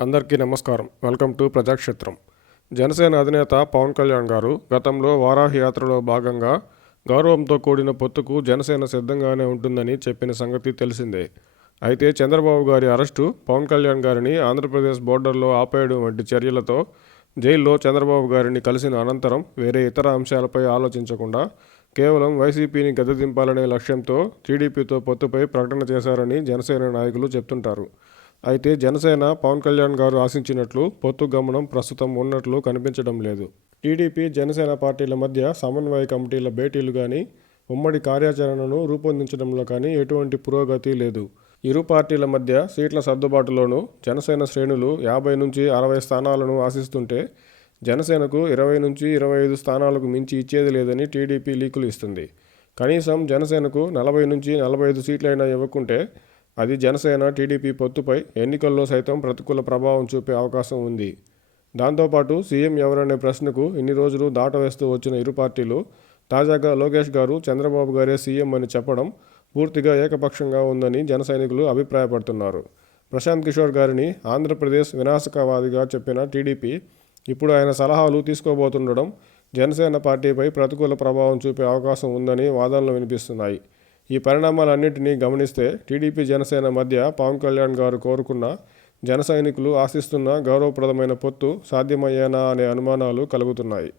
అందరికీ నమస్కారం. Welcome to ప్రజాక్షేత్రం. Janasena అధినేత పవన్ కళ్యాణ్ గారు గతంలో వారాహి యాత్రలో భాగంగా గౌరవంతో కూడిన పొత్తుకు జనసేన సిద్ధంగానే ఉంటుందని చెప్పిన సంగతి తెలిసిందే. అయితే చంద్రబాబు గారి అరెస్టు, పవన్ కళ్యాణ్ గారిని ఆంధ్రప్రదేశ్ బోర్డర్లో ఆపేయడం వంటి చర్యలతో జైల్లో చంద్రబాబు గారిని కలిసిన అనంతరం వేరే ఇతర అంశాలపై ఆలోచించకుండా కేవలం వైసీపీని గద్దెదింపాలనే లక్ష్యంతో టీడీపీతో పొత్తుపై ప్రకటన చేశారని జనసేన నాయకులు చెప్తుంటారు. అయితే జనసేన పవన్ కళ్యాణ్ గారు ఆశించినట్లు పొత్తు గమనం ప్రస్తుతం ఉన్నట్లు కనిపించడం లేదు. టీడీపీ, జనసేన పార్టీల మధ్య సమన్వయ కమిటీల భేటీలు కానీ, ఉమ్మడి కార్యాచరణను రూపొందించడంలో కానీ ఎటువంటి పురోగతి లేదు. ఇరు పార్టీల మధ్య సీట్ల సర్దుబాటులోనూ జనసేన శ్రేణులు 50 నుంచి 60 స్థానాలను ఆశిస్తుంటే, జనసేనకు 20 నుంచి 25 స్థానాలకు మించి ఇచ్చేది లేదని టీడీపీ లీకులు ఇస్తుంది. కనీసం జనసేనకు 40 నుంచి 45 సీట్లైనా ఇవ్వకుంటే అది జనసేన టీడీపీ పొత్తుపై ఎన్నికల్లో సైతం ప్రతికూల ప్రభావం చూపే అవకాశం ఉంది. దాంతోపాటు సీఎం ఎవరనే ప్రశ్నకు ఇన్ని రోజులు దాటవేస్తూ వచ్చిన ఇరు పార్టీలు తాజాగా లోకేష్ గారు చంద్రబాబు గారే సీఎం అని చెప్పడం పూర్తిగా ఏకపక్షంగా ఉందని జన సైనికులు అభిప్రాయపడుతున్నారు. ప్రశాంత్ కిషోర్ గారిని ఆంధ్రప్రదేశ్ వినాశకవాదిగా చెప్పిన టీడీపీ ఇప్పుడు ఆయన సలహాలు తీసుకోబోతుండడం జనసేన పార్టీపై ప్రతికూల ప్రభావం చూపే అవకాశం ఉందని వాదనలు వినిపిస్తున్నాయి. ఈ పరిణామాలన్నింటినీ గమనిస్తే టీడీపీ, జనసేన మధ్య పవన్ కళ్యాణ్ గారు కోరుకున్న, జన సైనికులు ఆశిస్తున్న గౌరవప్రదమైన పొత్తు సాధ్యమయ్యేనా అనే అనుమానాలు కలుగుతున్నాయి.